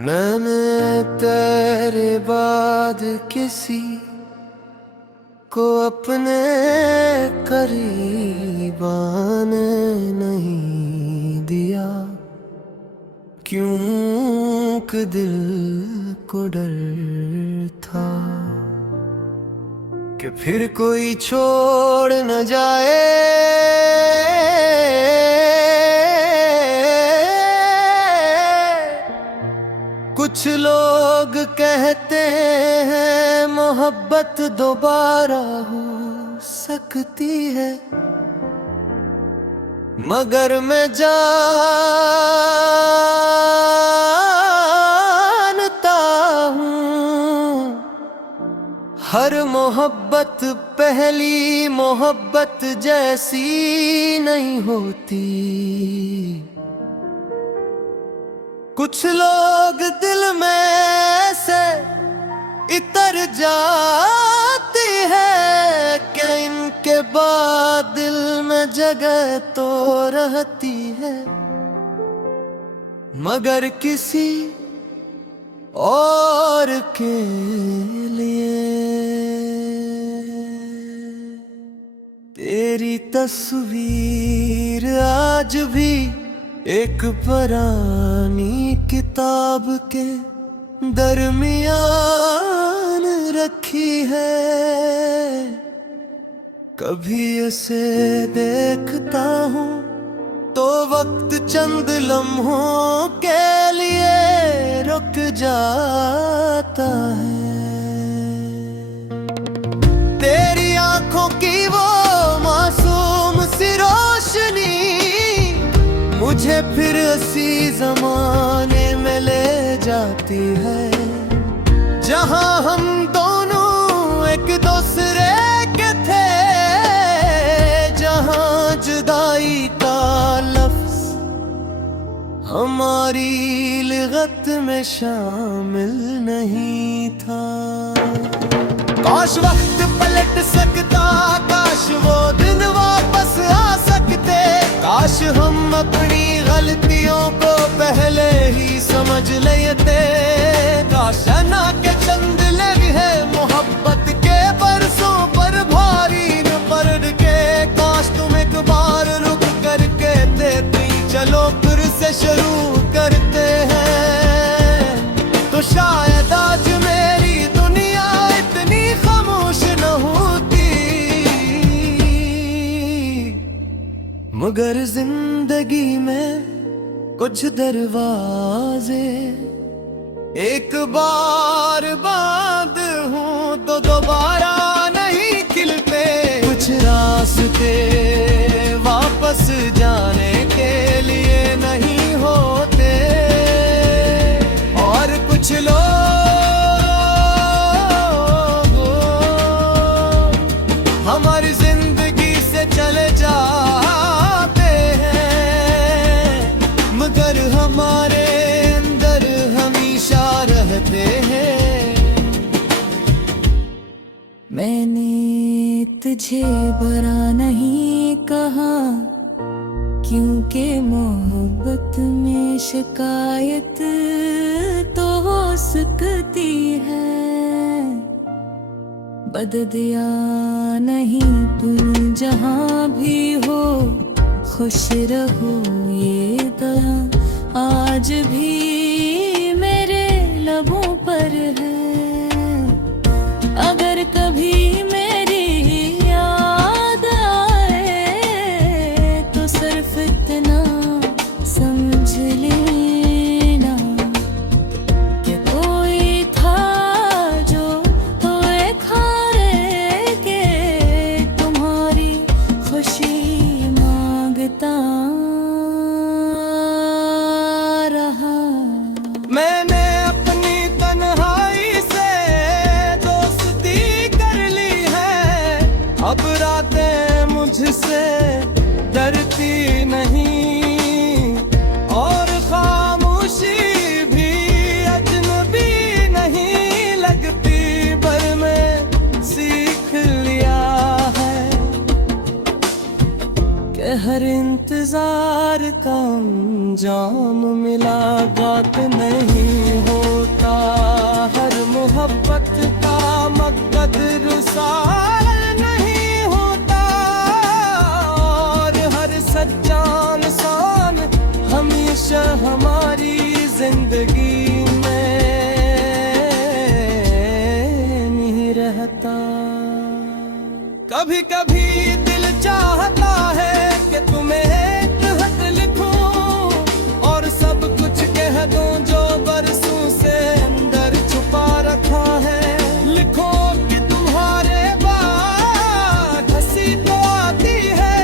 मैंने तेरे बाद किसी को अपने करीब आने नहीं दिया, क्योंकि दिल को डर था कि फिर कोई छोड़ न जाए। कुछ लोग कहते हैं मोहब्बत दोबारा हो सकती है, मगर मैं जानता हूँ हर मोहब्बत पहली मोहब्बत जैसी नहीं होती। कुछ लोग दिल में से इतर जाती है कि इनके बाद दिल में जगह तो रहती है, मगर किसी और के लिए। तेरी तस्वीर आज भी एक पुरानी किताब के दरमियान रखी है। कभी इसे देखता हूँ तो वक्त चंद लम्हों के लिए रुक जाता है। तेरी आंखों की वो मासूम सी रोशनी मुझे फिर उसी जमाने में ले जाती है, जहां हम दोनों एक दूसरे के थे, जहां जुदाई का लफ्ज हमारी लिगत में शामिल नहीं था। काश वक्त पलट सकता, काश वो दिन वापस आ सकते, काश हम अपनी गलतियों को पहले ही समझ लेते। काश ना के चंद लगे मोहब्बत के बरसों पर भारी न पड़ के, काश तुम एक बार रुक करके देती, चलो फिर से शुरू करते हैं, तो शायद आज मेरी दुनिया इतनी खामोश न होती। मगर जिंदगी में कुछ दरवाजे एक बार बंद हों तो दोबारा नहीं खिलते, कुछ रास्ते वापस जाने के लिए नहीं होते, और कुछ लोग हमारी जिंदगी से चले जाते हैं, मगर हमारे अंदर हमेशा रहते हैं। मैंने तुझे बुरा नहीं कहा, क्योंकि मोहब्बत में शिकायत तो हो सकती है। बददिया नहीं तुम जहाँ भी हो, खुश रहो ये दुआ आज भी मेरे लबों पर है। अगर कभी मेरी याद आए तो सिर्फ इतना समझ लेना कि कोई था जो हुए खारे के तुम्हारी खुशी मांगता रहा। मैंने अपनी तन्हाई से दोस्ती कर ली है, अब रातें मुझसे डरती नहीं, और खामोशी भी अजनबी नहीं लगती, पर मैं सीख लिया है कि हर इंतजार का अंजाम मिला बात नहीं हो। कभी कभी दिल चाहता है कि तुम्हें एक खत लिखूं और सब कुछ कह दूं जो बरसों से अंदर छुपा रखा है। लिखो कि तुम्हारे बाद हंसी तो आती है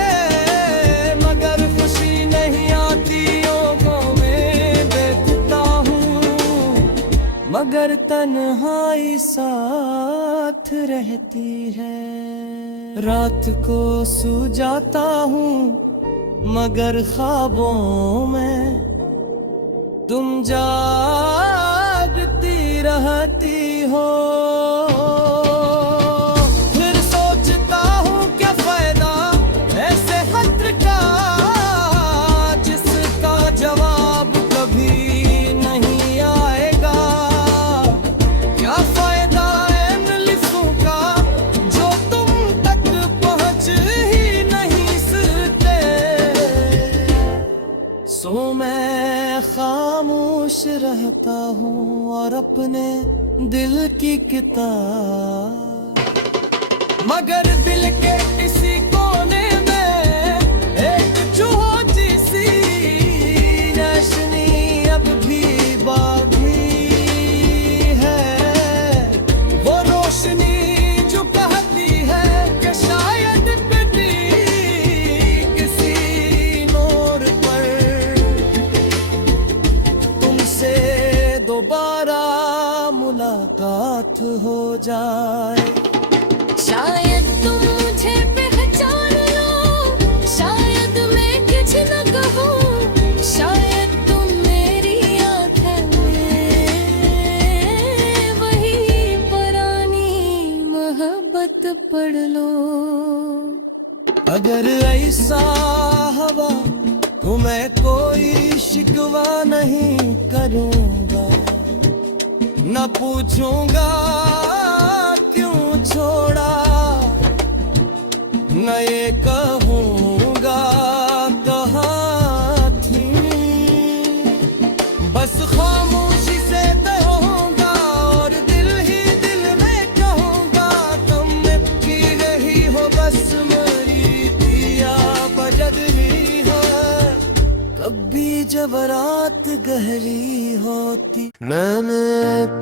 मगर खुशी नहीं आती। योगों में देखता हूँ मगर तन्हाई साथ रहती है। रात को सो जाता हूँ मगर ख्वाबों में तुम जागती रहती हो। फिर सोचता हूँ क्या फायदा ऐसे खत का जिसका जवाब कभी नहीं आएगा। क्या फायदा इन लिखों का जो तुम तक पहुँच ही नहीं सकते। सो मैं खामोश रहता हूँ और अपने दिल की किताब मगर दिल के किसी कोने में एक छोटी सी रोशनी अब भी बाकी है। वो रोशनी जो कहती है कि शायद कभी किसी मोड़ पर तुमसे दोबारा मुलाकात हो जाए। शायद तुम मुझे पहचान लो, शायद मैं कुछ न कहूँ, शायद तुम मेरी आँखें में वही पुरानी मोहब्बत पढ़ लो। अगर ऐसा हवा तो मैं कोई शिकवा नहीं करूँगा, न पूछूंगा क्यों छोड़ा, न ये कहूँगा कहाँ थी। बस खामोशी से कहूँगा और दिल ही दिल में कहूँगा तुम की रही हो बस मेरी दिया बजद ही है। कभी जब रात गहरी होती मैंने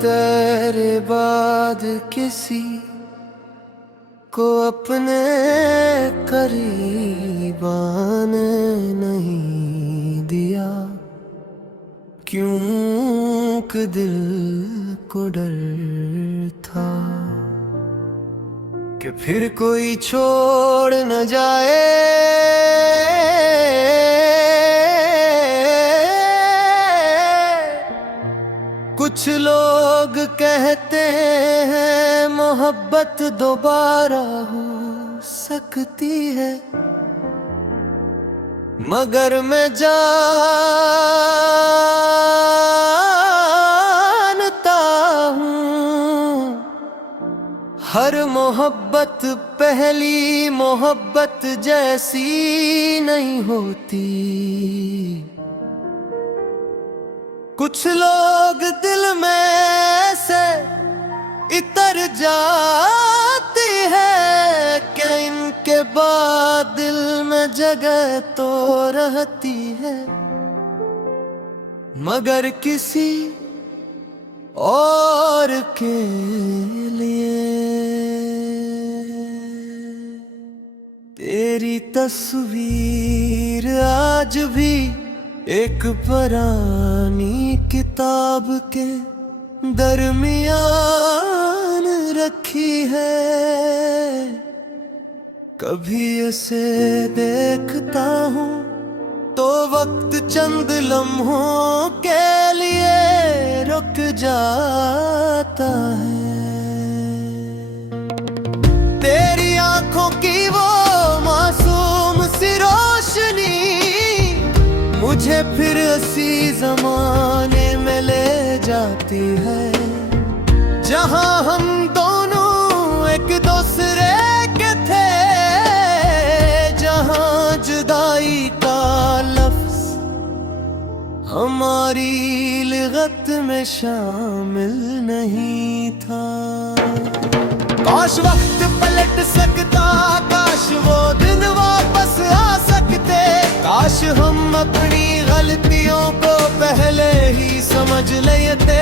तेरे बाद किसी को अपने करीब आने नहीं दिया, क्योंकि दिल को डर था कि फिर कोई छोड़ न जाए। कुछ लोग कहते हैं मोहब्बत दोबारा हो सकती है, मगर मैं जानता हूँ हर मोहब्बत पहली मोहब्बत जैसी नहीं होती। कुछ लोग दिल में से इतर जाती है कि इनके बाद दिल में जगह तो रहती है, मगर किसी और के लिए। तेरी तस्वीर आज भी एक पुरानी किताब के दरमियान रखी है। कभी इसे देखता हूँ तो वक्त चंद लम्हों के लिए रुक जाता है। तेरी आंखों की वो मासूम सी रोशनी मुझे फिर उसी जमाने में ले जाती है जहां हम दोनों एक दूसरे के थे, जहां जुदाई का लफ्ज हमारी लिगत में शामिल नहीं था। काश वक्त पलट सकता, काश वो दिन वापस आ सकते, काश हम अपनी गलतियों को पहले ही समझ लेते,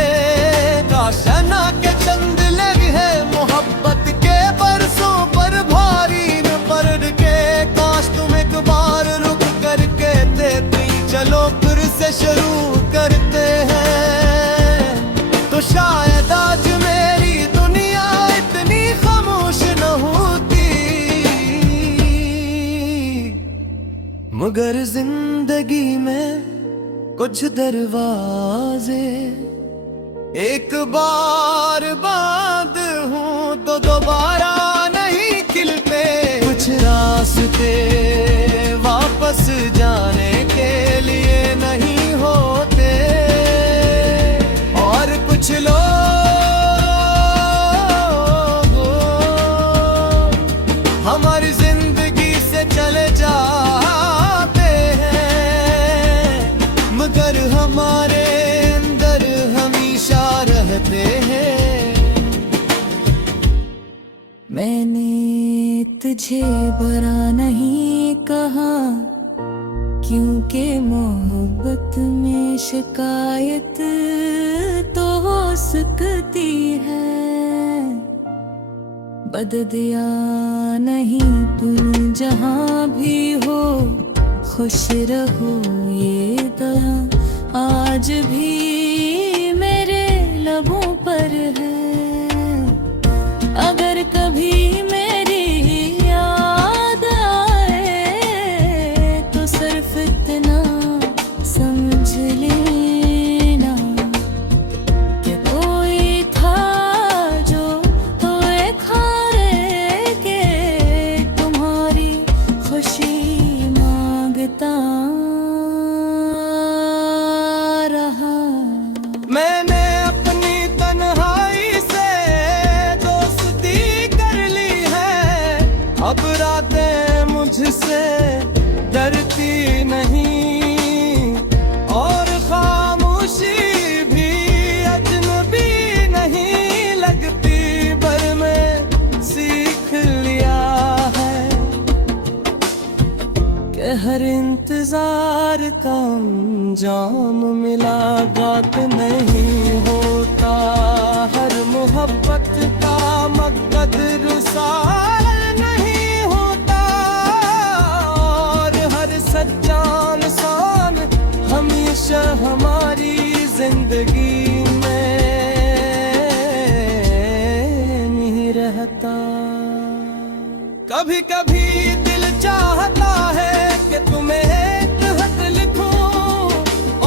काश ना के चंद लगे मोहब्बत के बरसों पर भारी न पड़ के, काश तुम एक बार रुक कर कहते चलो फिर से शुरू करते हैं, तो शायद आज मेरी दुनिया इतनी खामोश न होती, मगर जिंदगी में कुछ दरवाजे एक बार बंद हूँ तो दोबारा नहीं खिलते, कुछ रास्ते वापस जाने के लिए नहीं होते, और कुछ लोग हमारी जिंदगी से चले जाते हैं, मगर हमारे अंदर हमेशा रहते हैं। मैंने तुझे बुरा नहीं कहा, क्योंकि मोहब्बत में शिकायत तो हो सकती है, बददिया नहीं तुम जहाँ भी हो, खुश रहो ये दुआ आज भी मेरे लबों पर है, अगर कभी मेरी याद आए तो सिर्फ इतना समझ लेना कि कोई था जो तो खारे के तुम्हारी खुशी मांगता रहा। मैंने अपनी तन्हाई से दोस्ती कर ली है, अब रातें मुझसे डरती नहीं, और खामोशी भी अजनबी नहीं लगती, पर मैं सीख लिया है कि हर इंतजार का अंजाम मुलाकात नहीं होता, हर मोहब्बत का मकसद रुसाल नहीं होता, और हर सच्चा इंसान हमेशा हमारी जिंदगी में नहीं रहता। कभी कभी दिल चाहता है कि तुम्हें एक खत लिखूं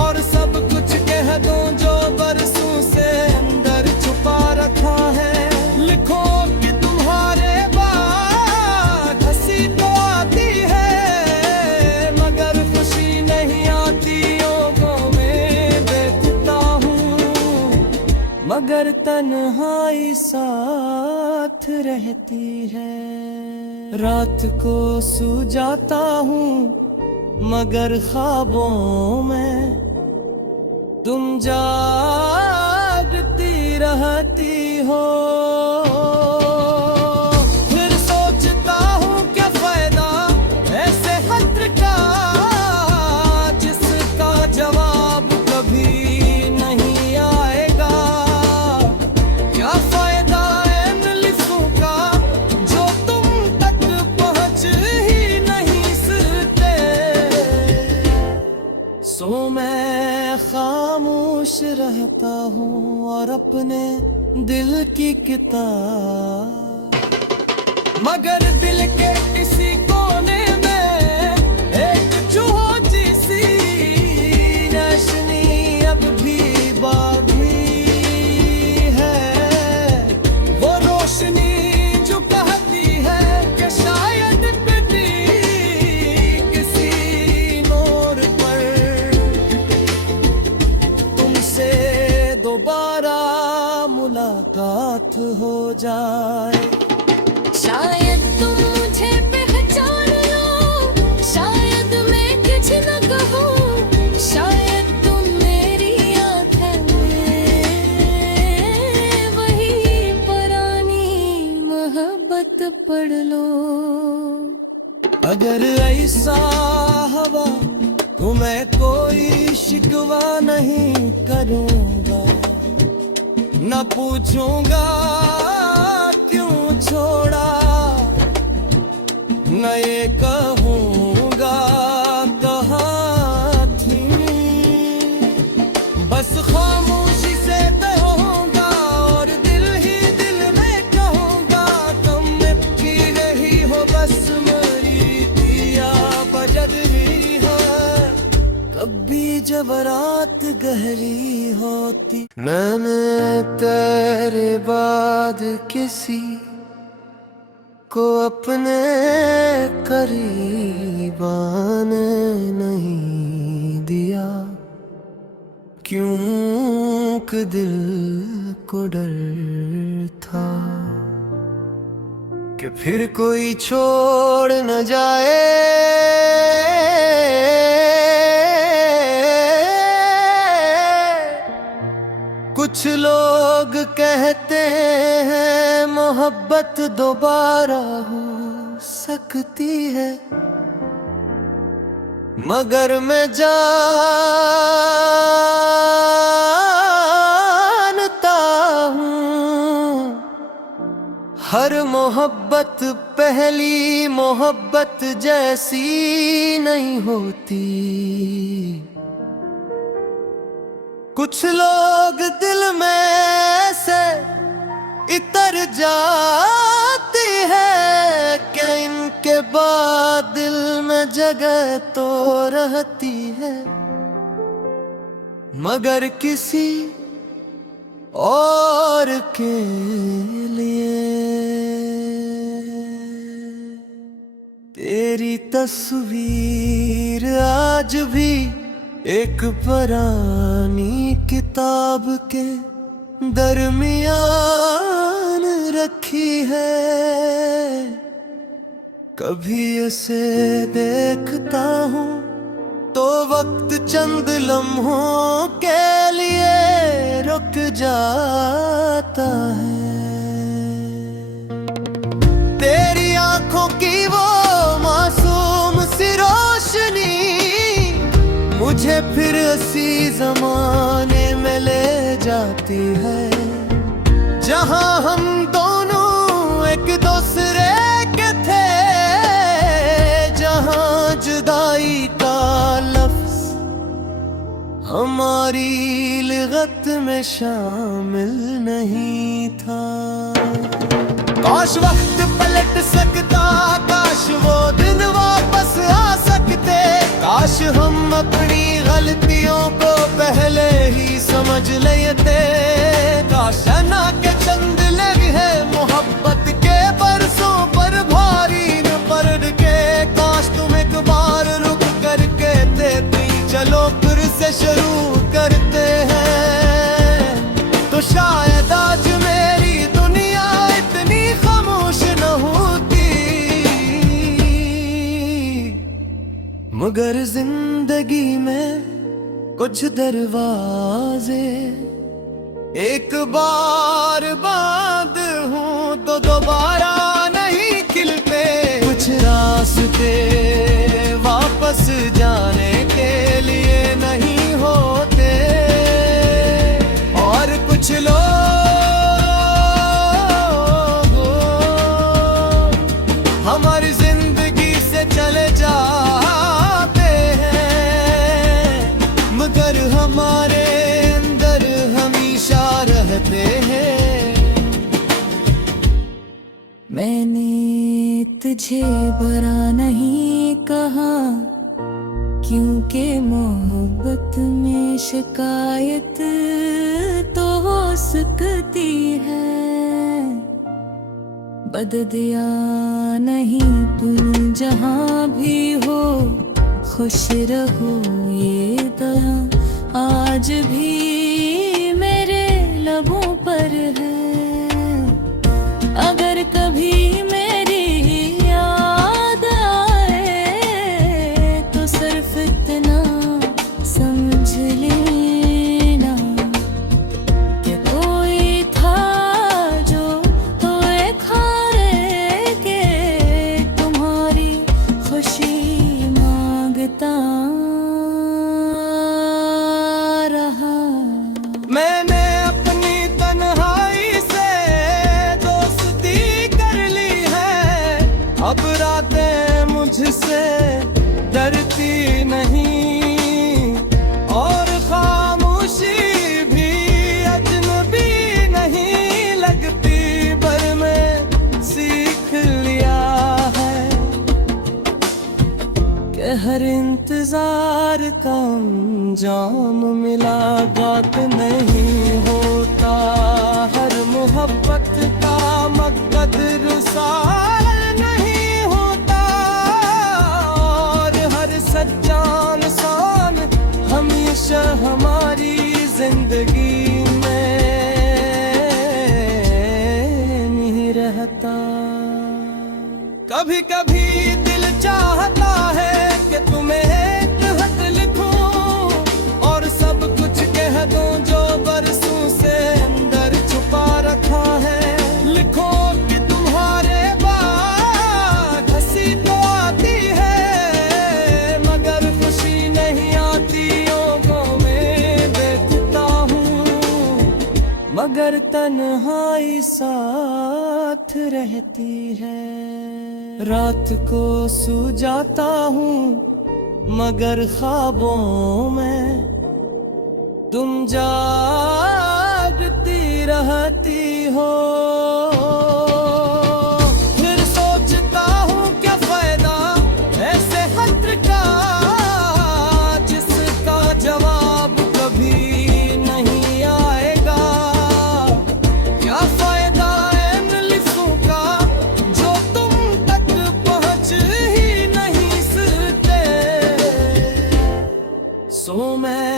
और सब कुछ कह दूं जो बरसों से अंदर छुपा रखा है, लिखो कि तुम्हारे बाद हंसी तो आती है, मगर खुशी नहीं आती, योगों में देखता हूँ, मगर तन्हाई साथ रहती है, रात को सो जाता हूँ मगर ख्वाबों में तुम जागती रहती हो, फिर सोचता हूँ क्या फायदा ऐसे खत का जिसका जवाब कभी नहीं आएगा, क्या फायदा इन लिखों का जो तुम तक पहुँच ही नहीं सकते, सो मैं खामोश रहता हूँ और अपने दिल की किताब, मगर दिल के किसी कोने में एक छोटी सी रोशनी अब भी बाकी है, वो रोशनी जो कहती है कि शायद पिटी किसी मोड़ पर तुमसे दोबारा मुलाकात हो जाए, शायद तुम मुझे पहचान लो, शायद मैं कुछ न कहूँ, शायद तुम मेरी आँखें में वही पुरानी शिकवा नहीं करूंगा, न पूछूंगा क्यों छोड़ा, न ये कहूंगा कहाँ थी, बस खामोशी से कहूंगा और दिल ही दिल में कहूंगा, तुम की रही हो बस मेरी दिया बजद रही है। कभी जब रात गहरी होती, मैंने तेरे बाद किसी को अपने करीब आने नहीं दिया, क्यों कि दिल को डर था कि फिर कोई छोड़ न जाए। कुछ लोग कहते हैं मोहब्बत दोबारा हो सकती है, मगर मैं जानता हूँ हर मोहब्बत पहली मोहब्बत जैसी नहीं होती। कुछ लोग दिल में से इतर जाती है कि इनके बाद दिल में जगह तो रहती है, मगर किसी और के लिए। तेरी तस्वीर आज भी एक पुरानी किताब के दरमियान रखी है। कभी इसे देखता हूँ तो वक्त चंद लम्हों के लिए रुक जाता है। तेरी आंखों की वो मासूम सी रोशनी मुझे फिर इसी जमाने में ले जाती है, जहां हम दोनों एक दूसरे के थे, जहां जुदाई का लफ्ज हमारी लिगत में शामिल नहीं था। काश वक्त पलट सकता, काश वो दिन वापस आ सकते, काश हम अपनी गलतियों को पहले ही समझ लेते, काश ना के चंद लम्हे मोहब्बत के बरसों पर भारी न पड़ के, काश तुम एक बार रुक कर कहते चलो फिर से शुरू करते हैं, तो शायद आज मेरी दुनिया इतनी खामोश न होती। मगर जिंदगी में कुछ दरवाजे एक बार बंद हूँ तो दोबारा नहीं खिलते, कुछ रास्ते वापस जाने के लिए नहीं होते, और कुछ लोग हमारी जिंदगी से चले जाते हैं, मगर हमारे अंदर हमेशा रहते हैं। मैंने तुझे बुरा नहीं कहा, क्योंकि मोहब्बत में शिकायत तो हो सकती है, बददिया नहीं तुम जहाँ भी हो, खुश रहो ये दुआ आज भी मेरे लबों पर है। अगर कभी मेरी याद आए तो सिर्फ इतना समझ लेना कि कोई था जो तो एक हारे के तुम्हारी खुशी मांगता। इंतजार का अंजाम मिला, बात नहीं होता हर मोहब्बत का मकदर साल नहीं होता, और हर सच्चा इंसान हमेशा हमारी जिंदगी में नहीं रहता। कभी कभी दिल चाहता है कि तुम्हें एक खत लिखूं और सब कुछ कह दूं जो बरसों से अंदर छुपा रखा है। लिखो कि तुम्हारे बाद हंसी तो आती है मगर खुशी नहीं आती, आंखों में देखता हूँ मगर तन्हाई साथ रहती है। रात को सो जाता हूँ मगर ख्वाबों में तुम जागती रहती हो। फिर सोचता हूँ क्या फायदा ऐसे खत का जिसका जवाब कभी नहीं आएगा। क्या फायदा इन लिखों का जो तुम तक पहुँच ही नहीं सकते। सो मैं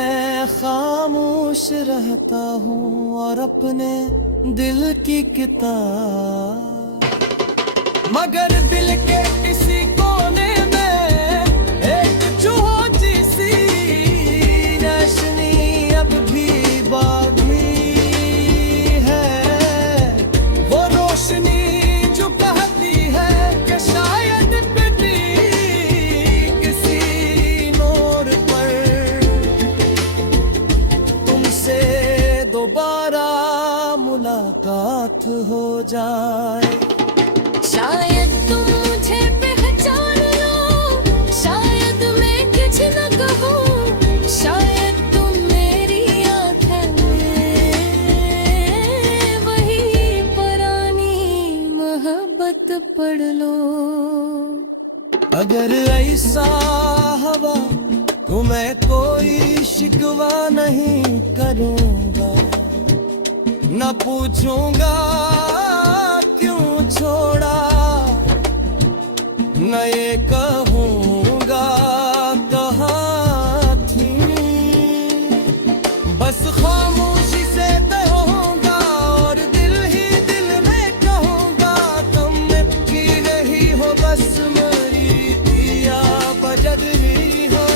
खामोश रहता हूँ और अपने दिल की किताब, मगर दिल के किसी कोने में एक छोटी सी रोशनी अब भी बाकी है। वो रोशनी जो कहती है कि शायद बेटी किसी मोड़ पर तुमसे दोबारा मुलाकात हो जाए। शायद तुम मुझे पहचान लो, शायद मैं कुछ न कहूँ, शायद तुम मेरी आँखें में वही पुरानी मोहब्बत पढ़ लो। अगर ऐसा हवा तो मैं कोई शिकवा नहीं करूँगा, न पूछूंगा क्यों छोड़ा, न ये कहूँगा कहाँ थी। बस खामोशी से कहूँगा और दिल ही दिल में कहूँगा तुम की रही हो बस मेरी दिया बजद ही है।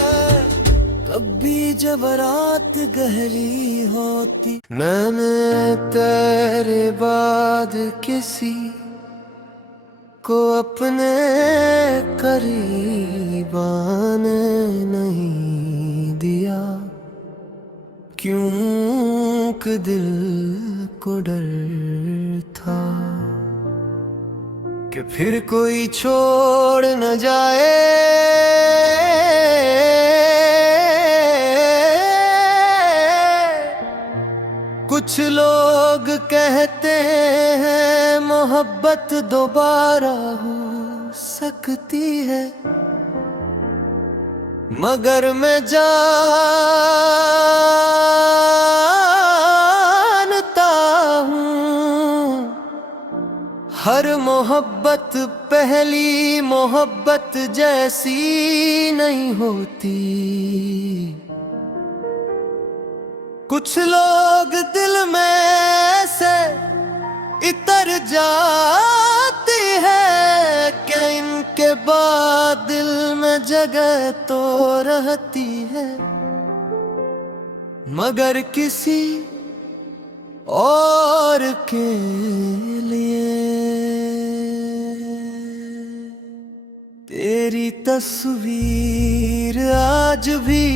कभी जब रात गहरी होती मैंने तेरे बाद किसी को अपने करीब आने नहीं दिया, क्योंकि दिल को डर था कि फिर कोई छोड़ न जाए। कुछ लोग कहते हैं मोहब्बत दोबारा हो सकती है, मगर मैं जानता हूँ हर मोहब्बत पहली मोहब्बत जैसी नहीं होती। कुछ लोग दिल में से इतर जाती है कि इनके बाद दिल में जगह तो रहती है, मगर किसी और के लिए। तेरी तस्वीर आज भी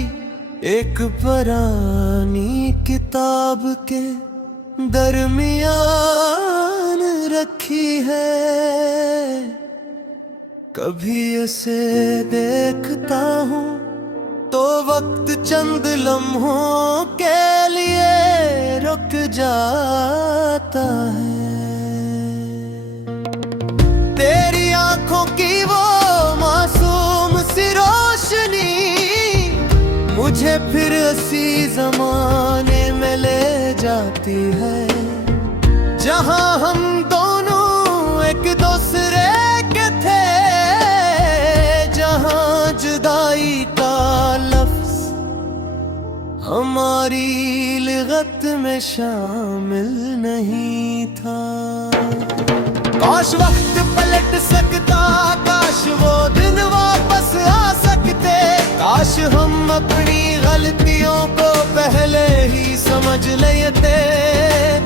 एक पुरानी किताब के दरमियान रखी है। कभी उसे देखता हूँ तो वक्त चंद लम्हों के लिए रुक जाता है। तेरी आंखों की वो मासूम सी रोशनी फिर उसी जमाने में ले जाती है जहां हम दोनों एक दूसरे के थे, जहां जुदाई का लफ्ज हमारी लिगत में शामिल नहीं था। काश वक्त पलट सकता, काश वो दिन वापस आ सकते, काश हम अपनी गलतियों को पहले ही समझ लेते,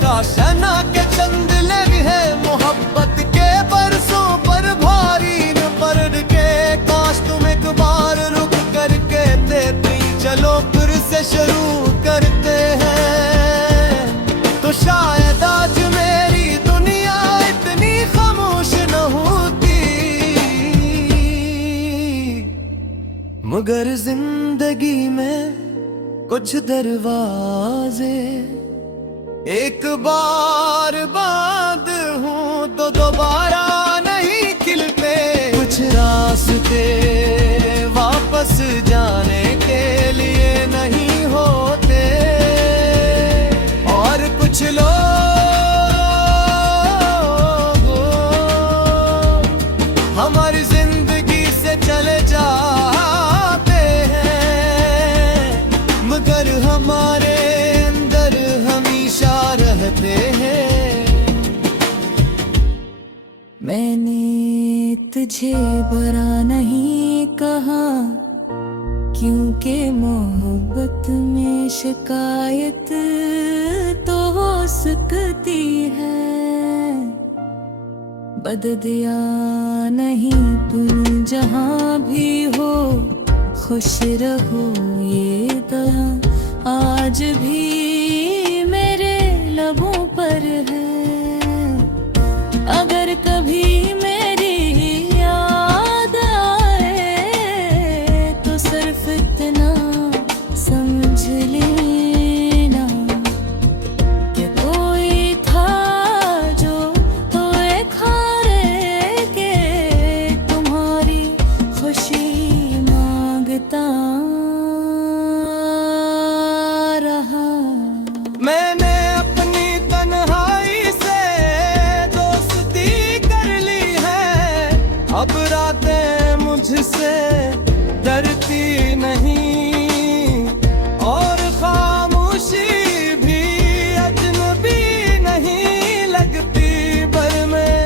काश ना के चंद लम्हे मोहब्बत के बरसों पर भारी न पड़ के, काश तुम एक बार रुक कर कहते चलो फिर से शुरू करते हैं, तो शायद आज मेरी दुनिया इतनी खामोश न होती। मगर जिंदगी में कुछ दरवाजे एक बार बंद हूं तो दोबारा नहीं खिलते, कुछ रास्ते वापस जाने के लिए नहीं होते, और कुछ लोग हमारी जिंदगी से चले जाते हैं, मगर हमारे अंदर हमेशा रहते हैं। मैंने तुझे बुरा नहीं कहा, क्योंकि मोहब्बत में शिकायत तो हो सकती है, बददिया नहीं तुम जहाँ भी हो, खुश रहो ये दुआ आज भी मेरे लबों पर है। अगर कभी मेरी याद आए तो सिर्फ इतना समझ लेना कि कोई था जो तो एक हारे के तुम्हारी खुशी मांगता रहा। मैंने अपनी तन्हाई से दोस्ती कर ली है, अब रातें मुझसे डरती नहीं, और खामोशी भी अजनबी नहीं लगती, पर मैं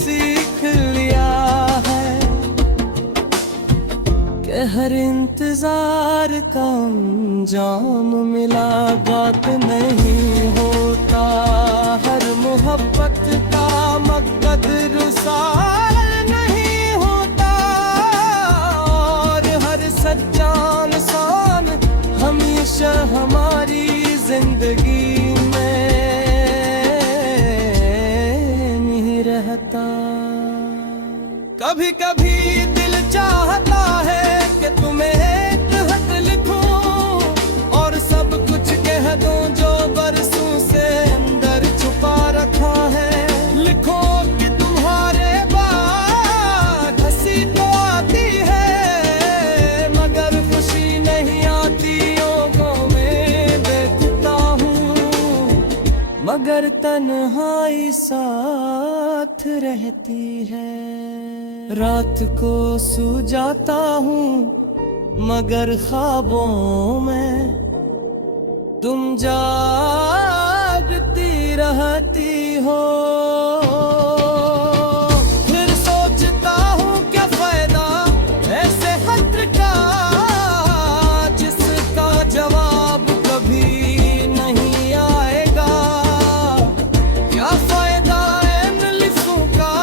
सीख लिया है कि हर इंतजार का अंजाम मुलाकात नहीं होता, हर मोहब्बत का मकदर साल नहीं होता, और हर सच्चा इंसान हमेशा हमारी जिंदगी में नहीं रहता। कभी कभी दिल चाहता है कि तुम्हें एक खत लिखूं और सब कुछ कह दूं जो बरसों से अंदर छुपा रखा है, लिखो कि तुम्हारे बाद हंसी तो आती है, मगर खुशी नहीं आती, योगों में देखता हूँ, मगर तन्हाई साथ रहती है। रात को सो जाता हूँ मगर ख्वाबों में तुम जागती रहती हो, फिर सोचता हूँ क्या फायदा ऐसे खत का जिसका जवाब कभी नहीं आएगा, क्या फायदा इन लिखों का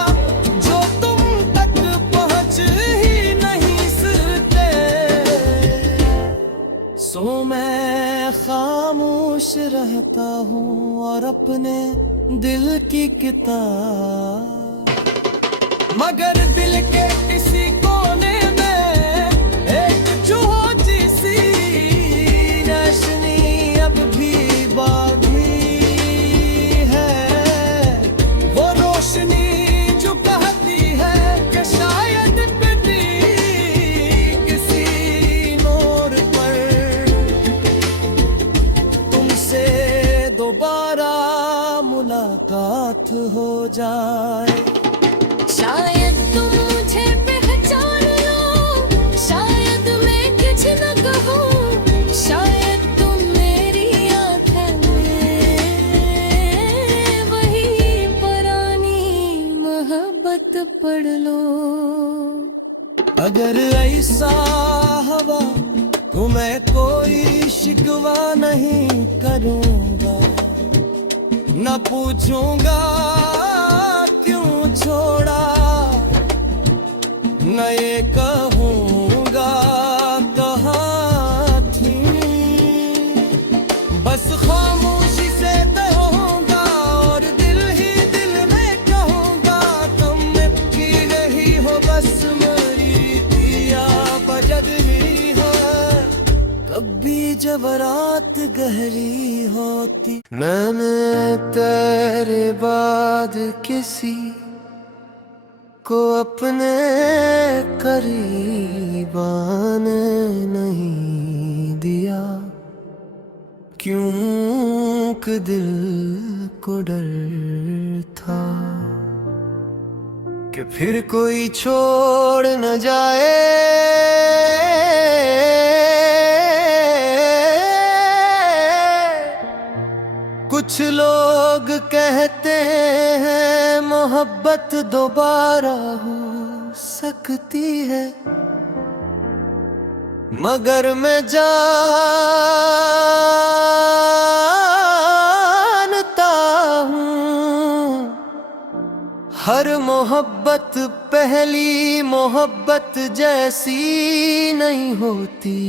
जो तुम तक पहुँच ही नहीं सकते। सो मैं खामोश रहता हूँ और अपने दिल की किताब, मगर दिल के किसी कोने में एक छोटी सी रोशनी अब भी बाकी है, वो रोशनी जो कहती है कि शायद किसी मोड़ पर मुलाकात हो जाए। शायद तुम मुझे पहचान लो, शायद मैं कुछ न कहूँ, शायद तुम मेरी आँखें में वही पुरानी मोहब्बत पढ़ लो। अगर ऐसा हवा तो मैं कोई शिकवा नहीं करूँगा, न पूछूंगा क्यों छोड़ा, न ये कहूँगा कहाँ थी, बस खामोशी से कहूँगा और दिल ही दिल में कहूँगा, तुम की रही हो बस मरी दिया बजद ही है। कभी जब रात गहरी होती, मैंने तेरे बाद किसी को अपने करीब आने नहीं दिया, क्योंकि दिल को डर था कि फिर कोई छोड़ न जाए। कुछ लोग कहते हैं मोहब्बत दोबारा हो सकती है, मगर मैं जानता हूँ हर मोहब्बत पहली मोहब्बत जैसी नहीं होती।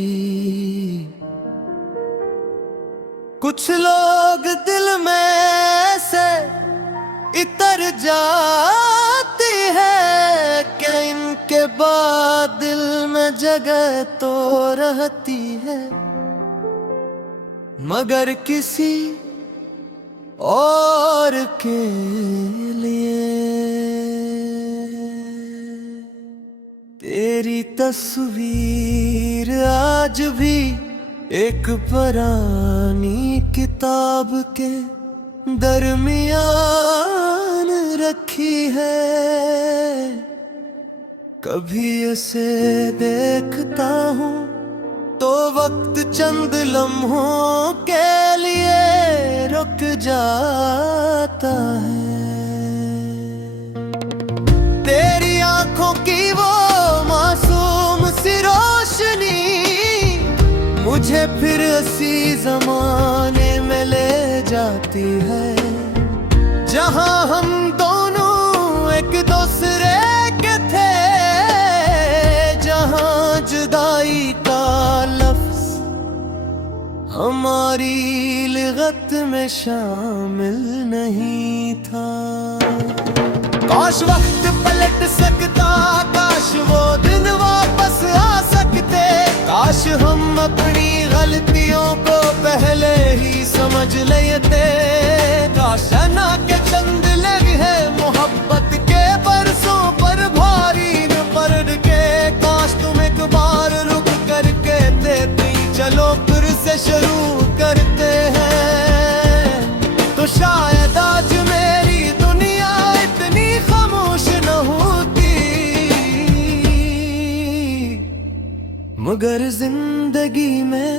कुछ लोग दिल में से इतर जाती है कि इनके बाद दिल में जगह तो रहती है, मगर किसी और के लिए। तेरी तस्वीर आज भी एक पुरानी किताब के दरमियान रखी है। कभी इसे देखता हूँ तो वक्त चंद लम्हों के लिए रुक जाता है। तेरी आंखों की वो मासूम सी रोशनी मुझे फिर इसी जमाने में ले जाती है, जहां हम दोनों एक दूसरे के थे, जहां जुदाई का लफ्ज हमारी लिगत में शामिल नहीं था। काश वक्त पलट सकता, काश वो दिन वापस आ सकते, काश हम अपनी गलतियों को पहले ही समझ लेते। काश ना के चंद लगे मोहब्बत के बरसों पर भारी न पड़ के, काश तुम एक बार रुक करके देती, चलो फिर से शुरू करते हैं। तो शायद आज मेरी दुनिया इतनी खामोश न होती, मगर जिंदगी में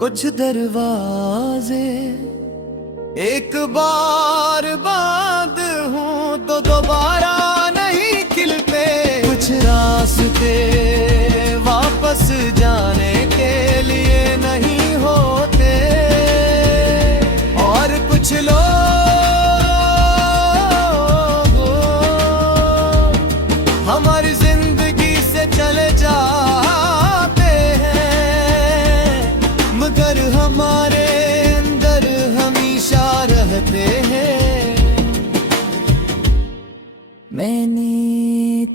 कुछ दरवाजे एक बार बंद हूँ तो दोबारा नहीं खिलते। कुछ रास्ते वापस जाने के लिए नहीं होते, और कुछ लोग हमारी जिंदगी से चले जाते हैं, मगर हमारे अंदर हमेशा रहते हैं। मैंने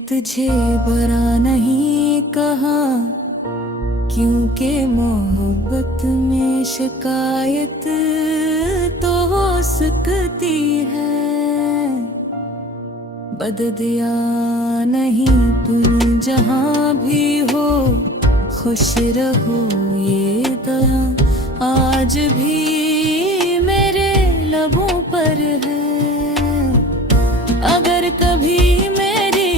तुझे बुरा नहीं कहा, क्योंकि मोहब्बत में शिकायत तो हो सकती है। बददिया नहीं तुम जहाँ भी हो, खुश रहो ये दुआ आज भी मेरे लबों पर है। अगर कभी मेरी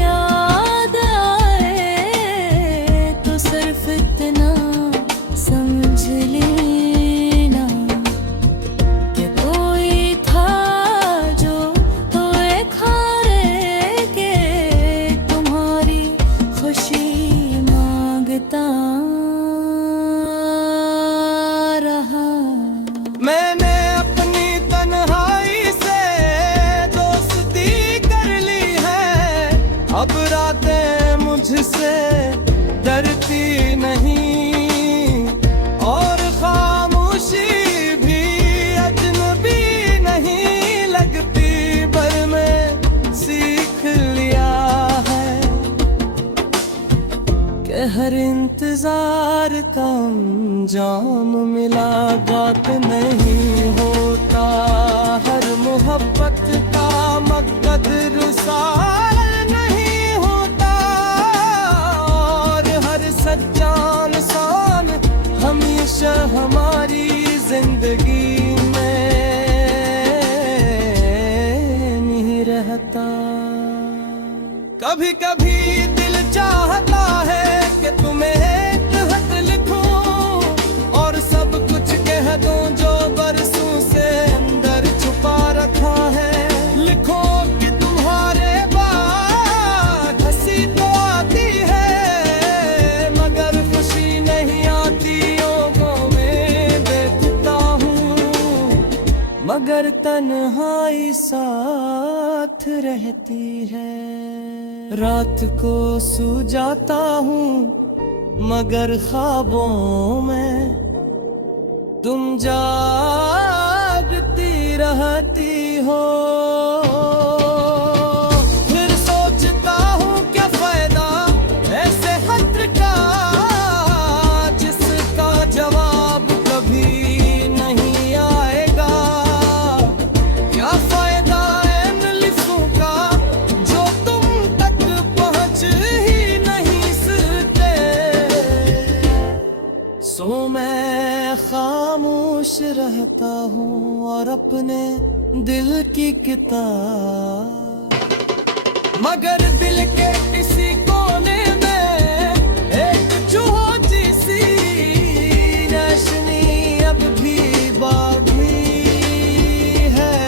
याद आए तो सिर्फ इतना समझ लेना कि कोई था जो तोए खारे के तुम्हारी खुशी मांगता रहा। मैंने अपनी तन्हाई से दोस्ती कर ली है, अब रातें मुझसे डरती नहीं, और खामोशी भी अजनबी नहीं लगती, पर मैं सीख लिया है कि हर इंतजार का अंजाम मुलाकात नहीं होता, हर मोहब्बत का मकसद साल नहीं होता, और हर सच्चा इंसान हमेशा हमारी जिंदगी में नहीं रहता। कभी कभी दिल चाहता है कि तुम्हें एक खत लिखूं और सब कुछ कह दूं जो बरसों से अंदर छुपा रखा है। लिखो कि तुम्हारे बाद हंसी तो आती है, मगर खुशी नहीं आती, योगों में देखता हूँ, मगर तन्हाई साथ रहती है। रात को सो जाता हूँ मगर ख्वाबों में तुम जागती रहती हो। फिर सोचता हूँ क्या फायदा ऐसे खत का जिसका जवाब कभी नहीं आएगा, क्या फायदा इन लिखों का जो तुम तक पहुँच ही नहीं सकते। सो मैं खामोश रहता हूँ और अपने दिल की किताब, मगर दिल के किसी कोने में एक छोटी सी रोशनी अब भी बाकी है,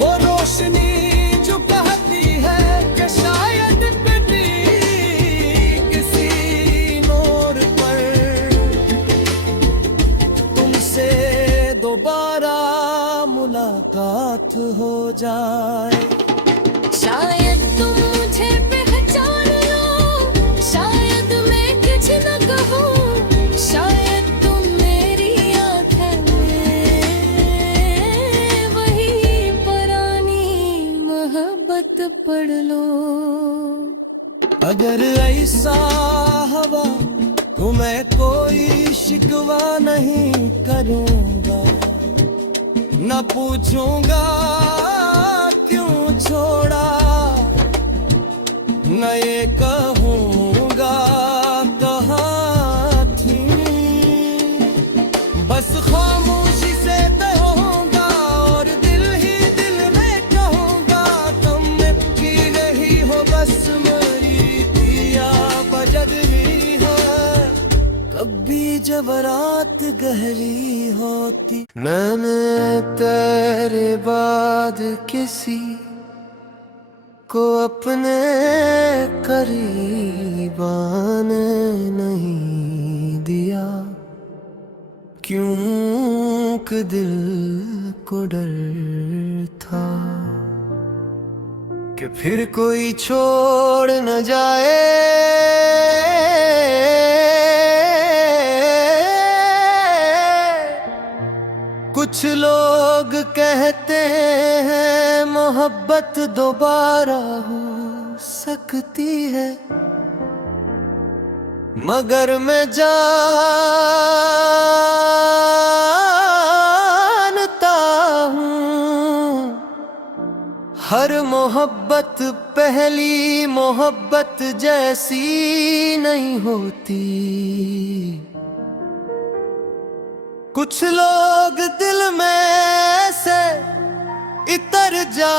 वो रोशनी जो कहती है कि शायद पिटी किसी मोड़ पर तुमसे दोबारा मुलाकात हो जाए। शायद तुम मुझे पहचान लो, शायद मैं कुछ न कहूँ, शायद तुम मेरी आँखें में वही पुरानी मोहब्बत पढ़ लो। अगर ऐसा हवा तो मैं कोई शिकवा नहीं करूँगा, न पूछूंगा क्यों छोड़ा, न ये कहूँगा कहाँ थी, बस खामोशी से कहूँगा और दिल ही दिल में कहूँगा तुम की रही हो बस मेरी दिया बजद रही है। कभी जब रात गहरी होती मैंने तेरे बाद किसी को अपने करीब आने नहीं दिया, क्योंकि दिल को डर था कि फिर कोई छोड़ न जाए। कुछ लोग कहते हैं मोहब्बत दोबारा हो सकती है, मगर मैं जानता हूँ हर मोहब्बत पहली मोहब्बत जैसी नहीं होती। कुछ लोग दिल में से इतर जा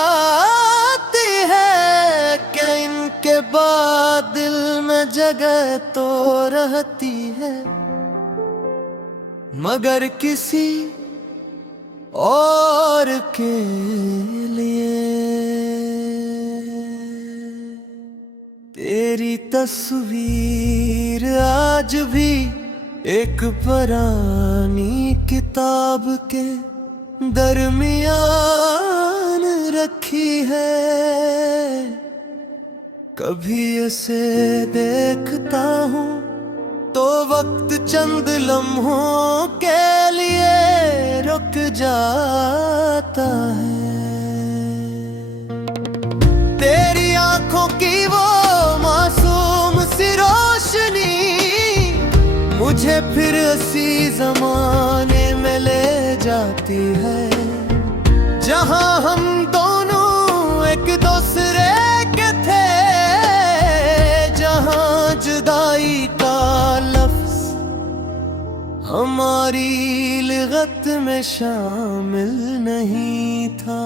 जगह तो रहती है, मगर किसी और के लिए। तेरी तस्वीर आज भी एक पुरानी किताब के दरमियान रखी है। कभी इसे देखता हूँ तो वक्त चंद लम्हों के लिए रुक जाता है। तेरी आंखों की वो मासूम सी रोशनी मुझे फिर इसी जमाने में ले जाती है, जहां हम दोनों एक दूसरे के थे, जहां जुदाई का लफ्ज हमारी लिगत में शामिल नहीं था।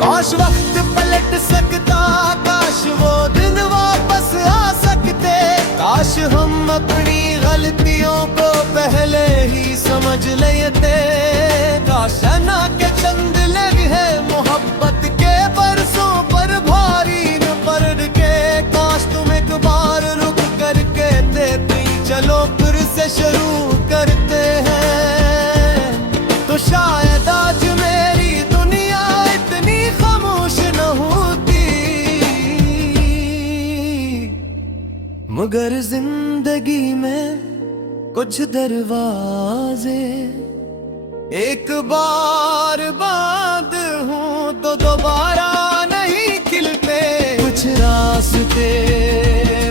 काश वक्त पलट सकता, काश वो दिन वापस आ सकते, काश हम अपनी गलतियों को पहले ही समझ लेते। काश ना के चंद लम्हे मोहब्बत के बरसों पर भारी न पड़ के, काश तुम एक बार रुक करके देती, चलो फिर से शुरू करते हैं। तो शायद आज मेरी दुनिया इतनी खामोश न होती, मगर जिंदगी में कुछ दरवाजे एक बार बंद हूँ तो दोबारा नहीं खिलते। कुछ रास्ते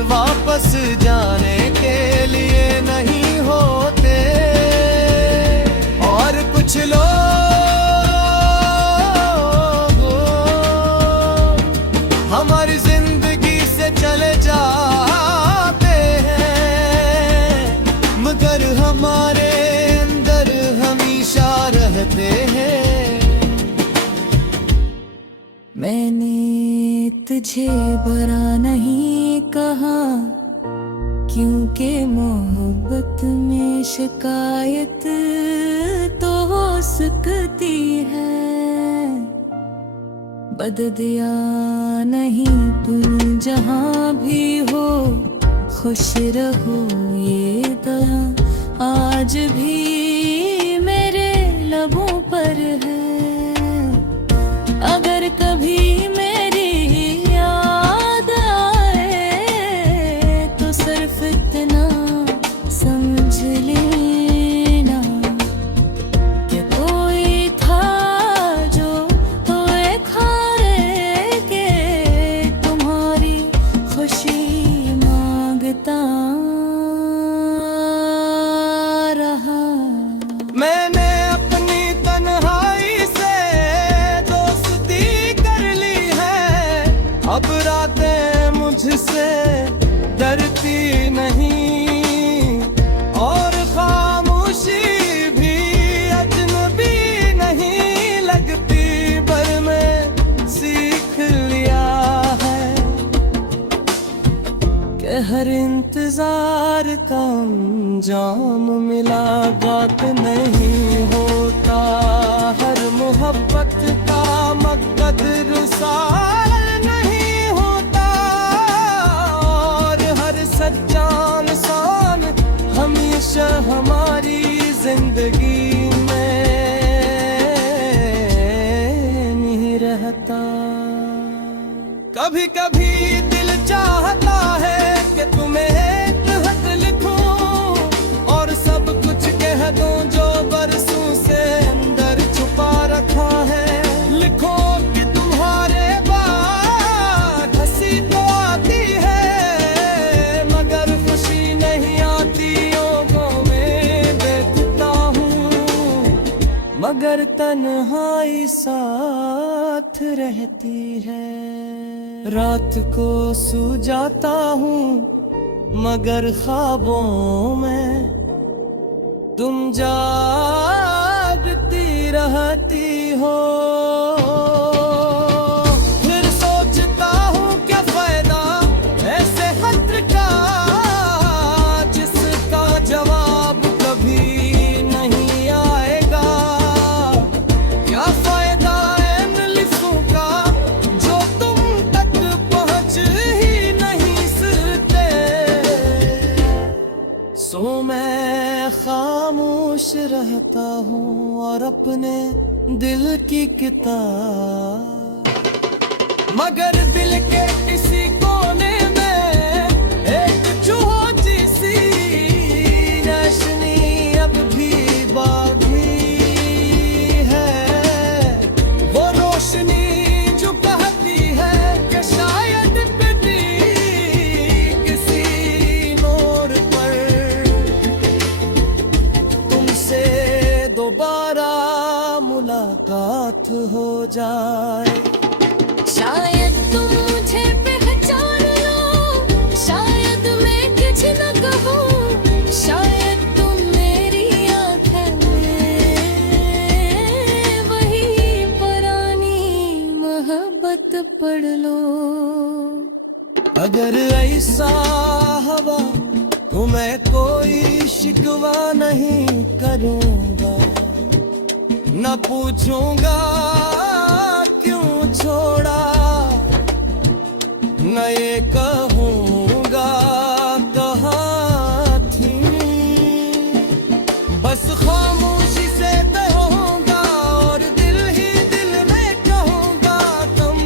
वापस जाने के लिए नहीं होते, और कुछ लोग हमारी जिंदगी से चले जाते हैं, मगर हमारे अंदर हमेशा रहते हैं। मैंने तुझे बुरा नहीं कहा, क्योंकि मोहब्बत में शिकायत तो हो सकती है। बददिया नहीं तुम जहाँ भी हो, खुश रहो ये दुआ आज भी मेरे लबों पर है। अगर कभी मेरी याद आए तो सिर्फ इतना समझ लेना कि कोई था जो तो एक हारे के तुम्हारी खुशी मांगता रहा। मैंने अपनी तन्हाई से दोस्ती कर ली है, अब रातें मुझसे डरती नहीं, और खामोशी भी अजनबी नहीं लगती। पर मैं सीख लिया है कि हर इंतजार का अंजाम मुलाकात नहीं होता, हर मोहब्बत का मकसद रुसाल नहीं होता, और हर सच्चा इंसान हमेशा हमारी जिंदगी में नहीं रहता। कभी कभी दिल चाहता है कि तुम्हें एक खत लिखूं और सब कुछ कह दूं जो बरसों से अंदर छुपा रखा है। लिखो कि तुम्हारे बाद हंसी तो आती है, मगर खुशी नहीं आती। योगों में देखता हूँ मगर तन्हाई साथ रहती है। रात को सो जाता हूँ मगर ख्वाबों में तुम जागती रहती हो। फिर सोचता हूँ क्या फायदा ऐसे खतरे रहता हूँ और अपने दिल की किताब, मगर दिल के किसी कोने में एक चूहोची सी रोशनी अब भी बागी है। वो रोशनी जो कहती है कि शायद पिटी किसी नूर पर तुमसे दोबारा मुलाकात हो जाए। शायद तुम मुझे पहचान लो, शायद मैं कुछ न कहूँ, शायद तुम मेरी आँखों में वही पुरानी मोहब्बत पढ़ लो। अगर ऐसा हवा तो मैं कोई शिकवा नहीं करूँगा, न पूछूंगा क्यों छोड़ा, न ये कहूँगा कहाँ थी, बस खामोशी से कहूँगा और दिल ही दिल में कहूँगा तुम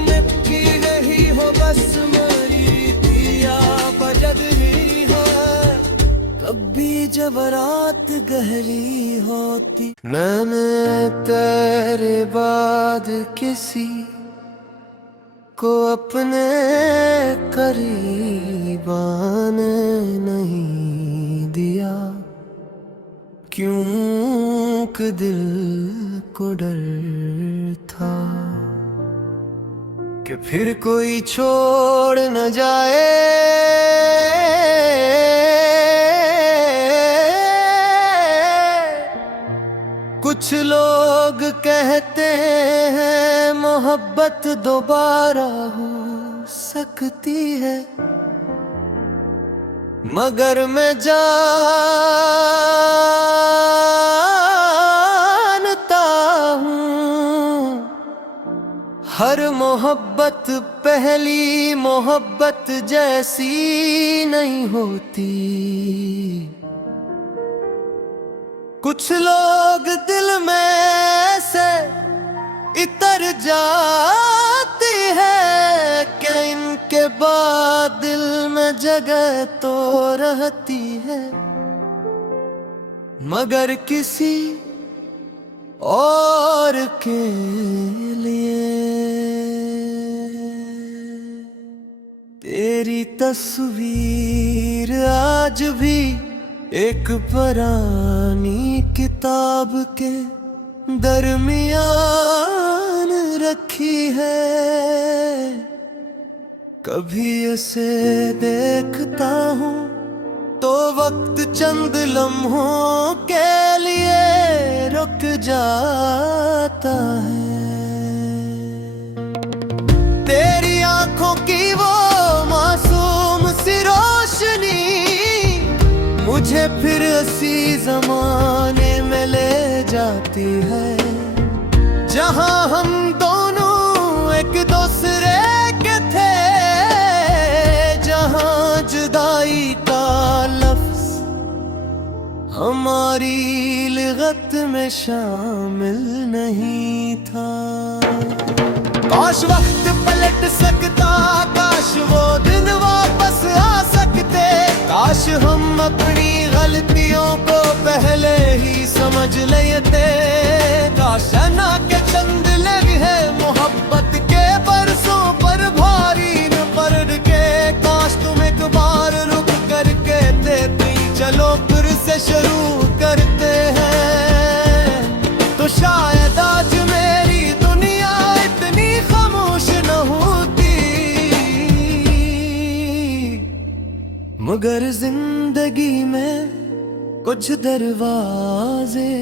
की रही हो बस मेरी दिया बजद ही है। कभी जब रात गहरी होती मैंने तेरे बाद किसी को अपने करीब आने नहीं दिया, क्योंकि दिल को डर था कि फिर कोई छोड़ न जाए। कुछ लोग कहते हैं मोहब्बत दोबारा हो सकती है, मगर मैं जानता हूँ हर मोहब्बत पहली मोहब्बत जैसी नहीं होती। कुछ लोग दिल में से इतर जाती है कि इनके बाद दिल में जगह तो रहती है, मगर किसी और के लिए। तेरी तस्वीर आज भी एक पुरानी किताब के दरमियान रखी है। कभी इसे देखता हूँ तो वक्त चंद लम्हों के लिए रुक जाता है। तेरी आंखों की वो मासूम सी रोशनी मुझे फिर इसी जमाने में ले जाती है, जहां हम दोनों एक दूसरे के थे, जहां जुदाई का लफ्ज हमारी लिगत में शामिल नहीं था। काश वक्त पलट सकता, काश वो दिन वापस आ सकते, काश हम अपनी गलतियों को पहले ही समझ लेते, काश ना के चंद लम्हे मोहब्बत के बरसों पर भारी न पड़ के, काश तुम एक बार रुक कर कहते चलो फिर से शुरू करते हैं, तो शायद आज मेरी दुनिया इतनी खामोश न होती। मगर जिंदगी में कुछ दरवाजे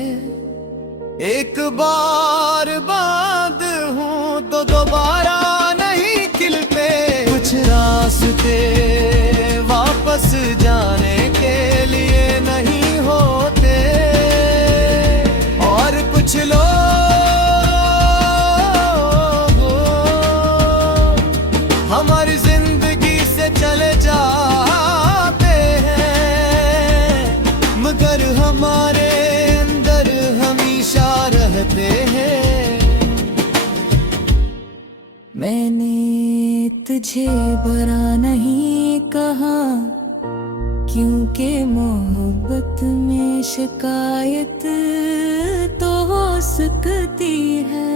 एक बार बंद हूँ तो दोबारा नहीं खिलते, कुछ रास्ते वापस जाने के लिए नहीं होते, और कुछ लोग हमारी जिंदगी से चले जाते हैं, मगर हमारे अंदर मैंने तुझे बुरा नहीं कहा, क्योंकि मोहब्बत में शिकायत तो हो सकती है।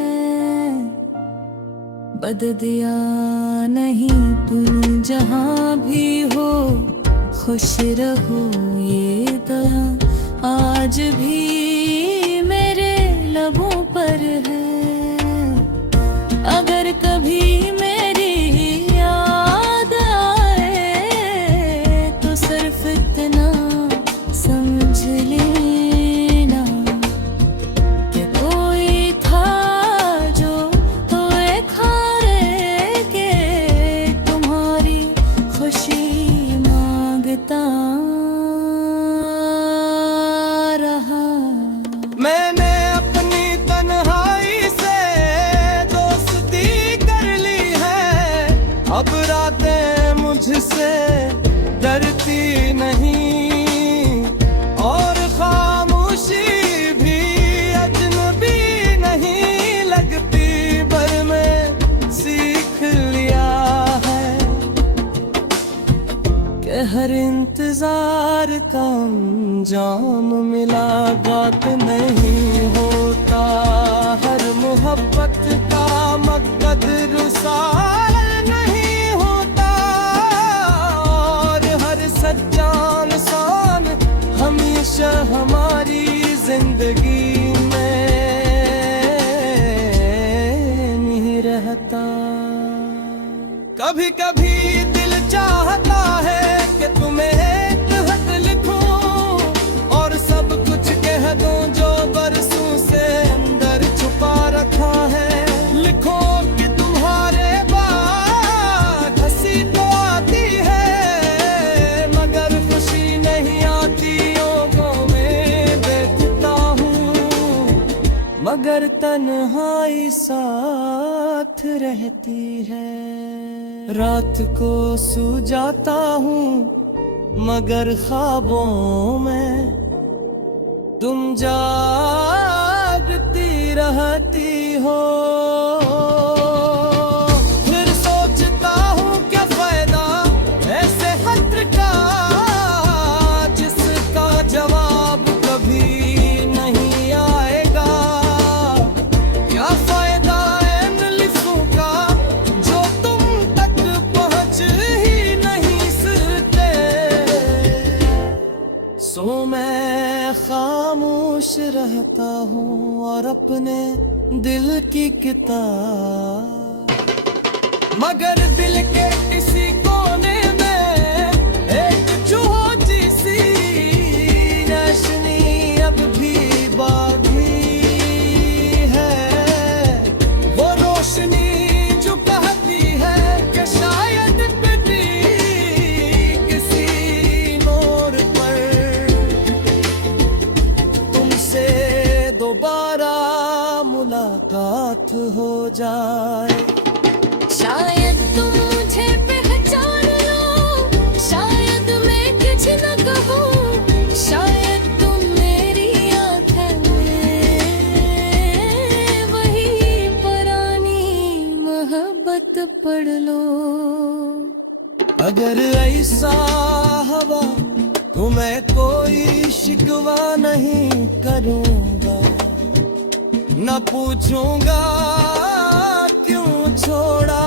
बददिया नहीं तुम जहाँ भी हो, खुश रहो ये दुआ आज भी मेरे लबों पर है। अगर कभी मेरी याद आए तो सिर्फ इतना समझ लेना कि कोई था जो तोए खारे के तुम्हारी खुशी मांगता रहा। मैंने अपनी तन्हाई से दोस्ती कर ली है, अब रातें मुझसे डरती नहीं, और खामोशी भी अजनबी नहीं लगती, पर मैं सीख लिया है कि हर इंतजार का अंजाम मुलाकात नहीं होता, हर मोहब्बत का मकसद रुसाल नहीं होता, और हर सच्चा इंसान हमेशा हमारी जिंदगी में नहीं रहता। कभी कभी दिल चाहता है कि तुम्हें एक खत लिखूं और सब कुछ कह दूं जो बरसों से अंदर छुपा रखा है। लिखो कि तुम्हारे बाद हंसी तो आती है, मगर खुशी नहीं आती, योगों में बैठता हूँ, मगर तन्हाई साथ रहती है। रात को सो जाता हूँ मगर ख्वाबों में तुम जागती रहती हो। फिर सोचता हूँ क्या फायदा ऐसे खत का जिसका जवाब कभी नहीं आएगा। क्या फायदा इन लिखों का जो तुम तक पहुँच ही नहीं सकते। सो मैं खामोश रहता हूँ और अपने दिल की किताब, मगर दिल के किसी कोने में एक छोटी सी रोशनी अब भी बाकी है। वो रोशनी जो कहती है कि शायद बेटी किसी मोड़ पर तुमसे दोबारा मुलाकात हो जाए। शायद तुम मुझे पहचान लो, शायद मैं कुछ न कहूँ, शायद तुम मेरी आँखें में वही पुरानी मोहब्बत पढ़ लो। अगर ऐसा हवा तो मैं कोई शिकवा नहीं करूँगा, न पूछूंगा क्यों छोड़ा,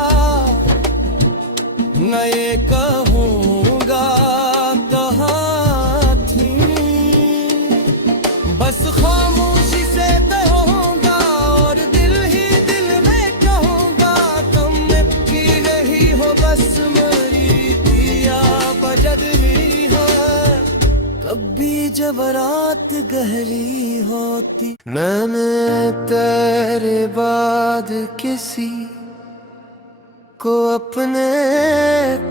न ये कहूँगा कहाँ थी, बस खामोशी से कहूँगा और दिल ही दिल में कहूँगा तुम की रही हो बस मेरी दिया बजद ही है। कभी जब रात गहरी होती मैंने तेरे बाद किसी को अपने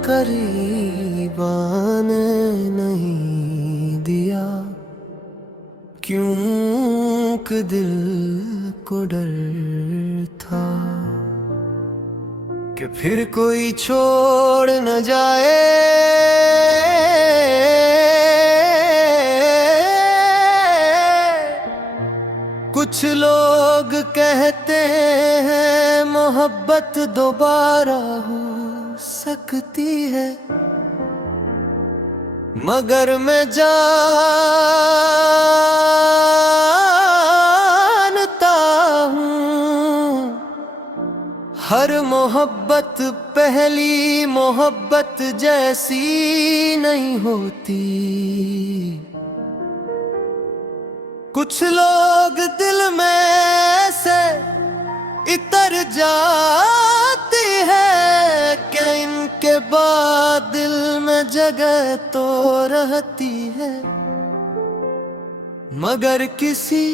करीब आने नहीं दिया, क्योंकि दिल को डर था कि फिर कोई छोड़ न जाए। कुछ लोग कहते हैं मोहब्बत मोहब्बत दोबारा हो सकती है, मगर मैं जानता हूँ हर मोहब्बत पहली मोहब्बत जैसी नहीं होती। कुछ लोग दिल में से इतर जाती है कि इनके बाद दिल में जगह तो रहती है, मगर किसी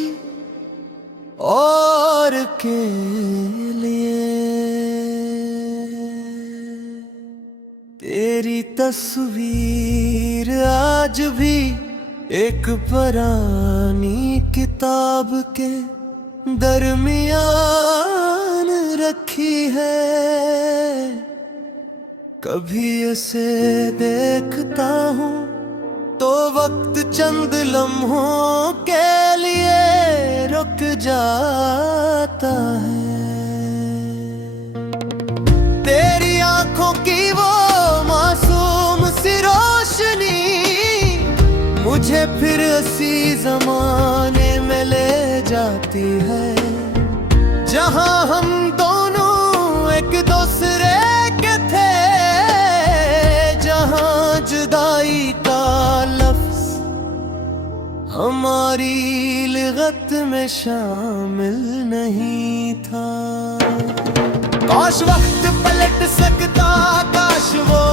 और के लिए। तेरी तस्वीर आज भी एक पुरानी किताब के दरमियान रखी है। कभी इसे देखता हूँ तो वक्त चंद लम्हों के लिए रुक जाता है। तेरी आंखों की वो मासूम सी रोशनी मुझे फिर उसी जमाने में ले जाती है, जहां हम दोनों एक दूसरे के थे, जहां जुदाई का लफ्ज हमारी लिगत में शामिल नहीं था। काश वक्त पलट सकता, काश वो